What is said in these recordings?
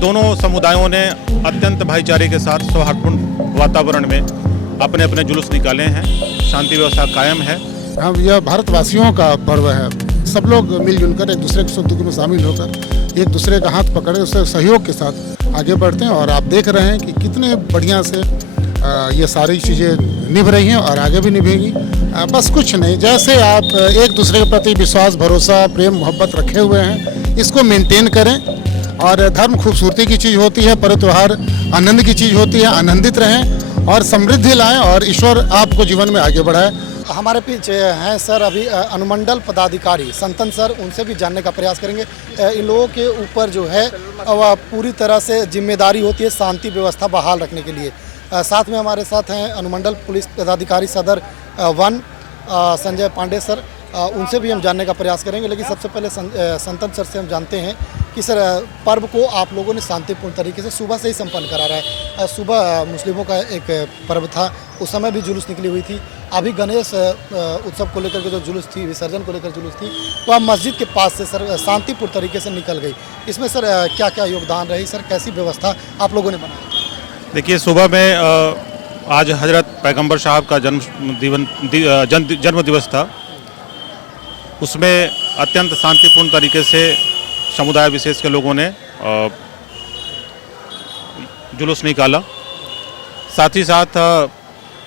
दोनों समुदायों ने अत्यंत भाईचारे के साथ सौहार्दपूर्ण वातावरण में अपने अपने जुलूस निकाले हैं। शांति व्यवस्था कायम है। हम यह भारतवासियों का पर्व है। सब लोग मिलजुल कर एक दूसरे के सुख दुख में शामिल होकर एक दूसरे का हाथ पकड़े उससे सहयोग के साथ आगे बढ़ते हैं। और आप देख रहे हैं कि कितने बढ़िया से ये सारी चीज़ें निभ रही हैं और आगे भी निभेगी। बस कुछ नहीं, जैसे आप एक दूसरे के प्रति विश्वास, भरोसा, प्रेम, मोहब्बत रखे हुए हैं, इसको मेंटेन करें। और धर्म खूबसूरती की चीज़ होती है, पर्व त्योहार आनंद की चीज़ होती है। आनंदित रहें और समृद्धि लाएं और ईश्वर आपको जीवन में आगे बढ़ाए। हमारे पीछे हैं सर अभी अनुमंडल पदाधिकारी संतन सर, उनसे भी जानने का प्रयास करेंगे। इन लोगों के ऊपर जो है वह पूरी तरह से जिम्मेदारी होती है शांति व्यवस्था बहाल रखने के लिए। साथ में हमारे साथ हैं अनुमंडल पुलिस पदाधिकारी सदर वन संजय पांडे सर, उनसे भी हम जानने का प्रयास करेंगे। लेकिन सबसे पहले संतन सर से हम जानते हैं कि सर पर्व को आप लोगों ने शांतिपूर्ण तरीके से सुबह से ही संपन्न करा रहा है। सुबह मुस्लिमों का एक पर्व था, उस समय भी जुलूस निकली हुई थी। अभी गणेश उत्सव को लेकर के जो जुलूस थी, विसर्जन को लेकर जुलूस थी, वह मस्जिद के पास से सर शांतिपूर्ण तरीके से निकल गई। इसमें सर क्या क्या योगदान रही सर, कैसी व्यवस्था आप लोगों ने बनाई? देखिए, सुबह में आज हजरत पैगंबर साहब का जन्म दिवस था। उसमें अत्यंत शांतिपूर्ण तरीके से समुदाय विशेष के लोगों ने जुलूस निकाला। साथ ही साथ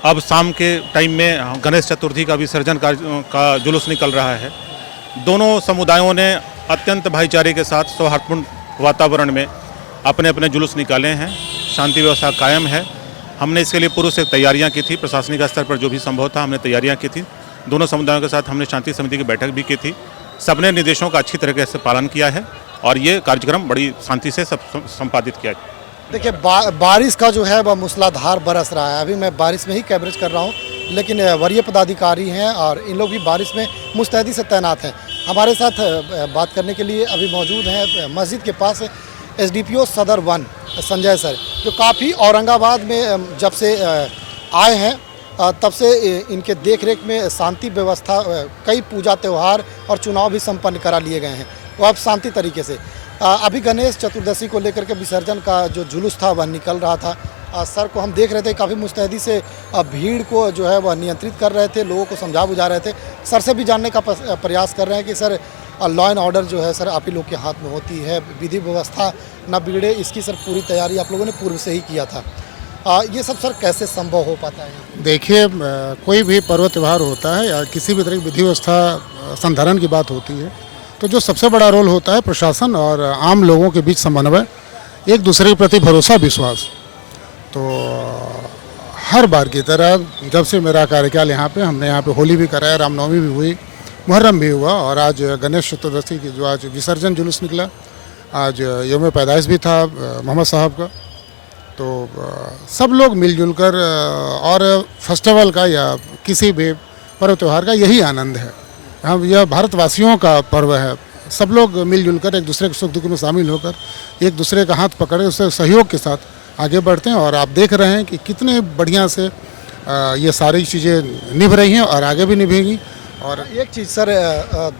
अब शाम के टाइम में गणेश चतुर्थी का विसर्जन का जुलूस निकल रहा है। दोनों समुदायों ने अत्यंत भाईचारे के साथ सौहार्दपूर्ण वातावरण में अपने अपने जुलूस निकाले हैं। शांति व्यवस्था कायम है। हमने इसके लिए पूर्व से तैयारियां की थी। प्रशासनिक स्तर पर जो भी संभव था हमने तैयारियां की थी। दोनों समुदायों के साथ हमने शांति समिति की बैठक भी की थी। सबने निर्देशों का अच्छी तरीके से पालन किया है और ये कार्यक्रम बड़ी शांति से संपादित किया। देखिए, बारिश का जो है वह मूसलाधार बरस रहा है। अभी मैं बारिश में ही कवरेज कर रहा हूँ, लेकिन वरीय पदाधिकारी हैं और इन लोग भी बारिश में मुस्तैदी से तैनात हैं। हमारे साथ बात करने के लिए अभी मौजूद हैं मस्जिद के पास SDPO सदर वन संजय सर, जो काफ़ी औरंगाबाद में जब से आए हैं तब से इनके देख रेख में शांति व्यवस्था, कई पूजा त्यौहार और चुनाव भी संपन्न करा लिए गए हैं। वो अब शांति तरीके से अभी गणेश चतुर्दशी को लेकर के विसर्जन का जो जुलूस था वह निकल रहा था। सर को हम देख रहे थे काफ़ी मुस्तैदी से भीड़ को जो है वह नियंत्रित कर रहे थे, लोगों को समझा बुझा रहे थे। सर से भी जानने का प्रयास कर रहे हैं कि सर लॉ एंड ऑर्डर जो है सर आप ही लोग के हाथ में होती है, विधि व्यवस्था न बिगड़े, इसकी सर पूरी तैयारी आप लोगों ने पूर्व से ही किया था। ये सब सर कैसे संभव हो पाता है? देखिए, कोई भी पर्व त्यौहार होता है या किसी भी तरह की विधि व्यवस्था संधारण की बात होती है तो जो सबसे बड़ा रोल होता है प्रशासन और आम लोगों के बीच समन्वय, एक दूसरे के प्रति भरोसा, विश्वास। तो हर बार की तरह जब से मेरा कार्यकाल यहाँ पे, हमने यहाँ पे होली भी कराया, रामनवमी भी हुई, मुहर्रम भी हुआ और आज गणेश चतुर्दशी की जो आज विसर्जन जुलूस निकला, आज यौम पैदाइश भी था मोहम्मद साहब का। तो सब लोग मिलजुल कर और फेस्टिवल का या किसी भी पर्व त्यौहार का यही आनंद है। हम यह भारतवासियों का पर्व है। सब लोग मिलजुल कर एक दूसरे के सुख दुख में शामिल होकर एक दूसरे का हाथ पकड़े उससे सहयोग के साथ आगे बढ़ते हैं। और आप देख रहे हैं कि कितने बढ़िया से ये सारी चीज़ें निभ रही हैं और आगे भी निभेगी। और एक चीज़ सर,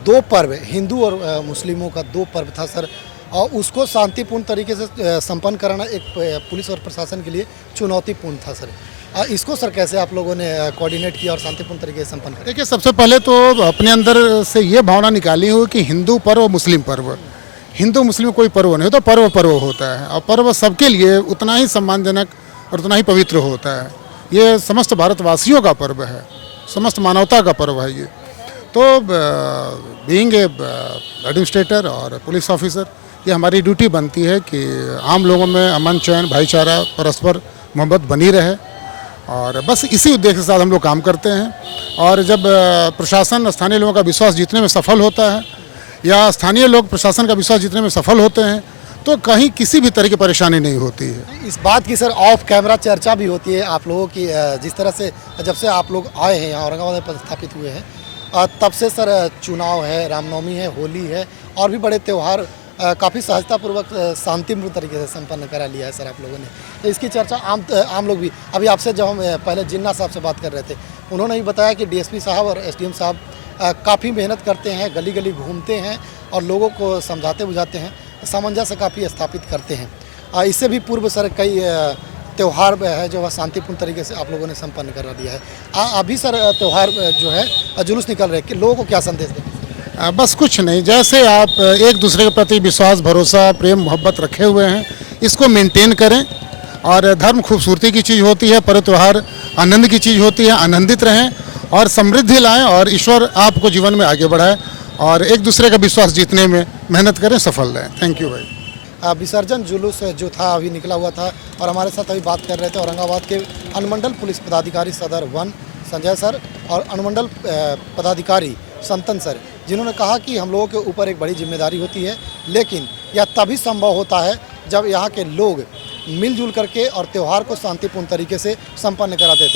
दो पर्व, हिंदू और मुस्लिमों का दो पर्व था सर, और उसको शांतिपूर्ण तरीके से संपन्न कराना एक पुलिस और प्रशासन के लिए चुनौतीपूर्ण था सर। इसको सर कैसे आप लोगों ने कोऑर्डिनेट किया और शांतिपूर्ण तरीके से संपन्न किया? देखिए, सबसे पहले तो अपने अंदर से ये भावना निकाली हो कि हिंदू पर्व, मुस्लिम पर्व, हिंदू मुस्लिम कोई पर्व नहीं होता, पर्व पर्व होता है और पर्व सबके लिए उतना ही सम्मानजनक और उतना ही पवित्र होता है। ये समस्त भारतवासियों का पर्व है, समस्त मानवता का पर्व है ये। तो बीइंग ए एडमिनिस्ट्रेटर और पुलिस ऑफिसर, ये हमारी ड्यूटी बनती है कि आम लोगों में अमन, चैन, भाईचारा, परस्पर मोहब्बत बनी रहे और बस इसी उद्देश्य के साथ हम लोग काम करते हैं। और जब प्रशासन स्थानीय लोगों का विश्वास जीतने में सफल होता है या स्थानीय लोग प्रशासन का विश्वास जीतने में सफल होते हैं तो कहीं किसी भी तरह की परेशानी नहीं होती है। इस बात की सर ऑफ कैमरा चर्चा भी होती है आप लोगों की, जिस तरह से जब से आप लोग आए हैं यहाँ औरंगाबाद में पदस्थापित हुए हैं तब से सर चुनाव है, रामनवमी है, होली है और भी बड़े त्यौहार काफ़ी सहजतापूर्वक शांतिपूर्ण तरीके से संपन्न करा लिया है सर आप लोगों ने। तो इसकी चर्चा आम लोग भी, अभी आपसे जब हम पहले जिन्ना साहब से बात कर रहे थे, उन्होंने भी बताया कि DSP साहब और SDM साहब काफ़ी मेहनत करते हैं, गली गली घूमते हैं और लोगों को समझाते बुझाते हैं, सामंजस्य काफ़ी स्थापित करते हैं। इससे भी पूर्व सर कई त्यौहार है जो वह शांतिपूर्ण तरीके से आप लोगों ने संपन्न करा दिया है। अभी सर त्यौहार जो है जुलूस निकल रहे हैं कि लोगों को क्या संदेश दें? बस कुछ नहीं, जैसे आप एक दूसरे के प्रति विश्वास, भरोसा, प्रेम, मोहब्बत रखे हुए हैं, इसको मेंटेन करें। और धर्म खूबसूरती की चीज़ होती है, पर्व त्यौहार आनंद की चीज़ होती है। आनंदित रहें और समृद्धि लाएं और ईश्वर आपको जीवन में आगे बढ़ाए और एक दूसरे का विश्वास जीतने में मेहनत करें, सफल रहें। थैंक यू भाई। विसर्जन जुलूस जो था अभी निकला हुआ था और हमारे साथ अभी बात कर रहे थे औरंगाबाद के अनुमंडल पुलिस पदाधिकारी सदर 1 संजय सर और अनुमंडल पदाधिकारी संतन सर, जिन्होंने कहा कि हम लोगों के ऊपर एक बड़ी जिम्मेदारी होती है, लेकिन यह तभी संभव होता है जब यहाँ के लोग मिलजुल करके और त्यौहार को शांतिपूर्ण तरीके से संपन्न कराते थे।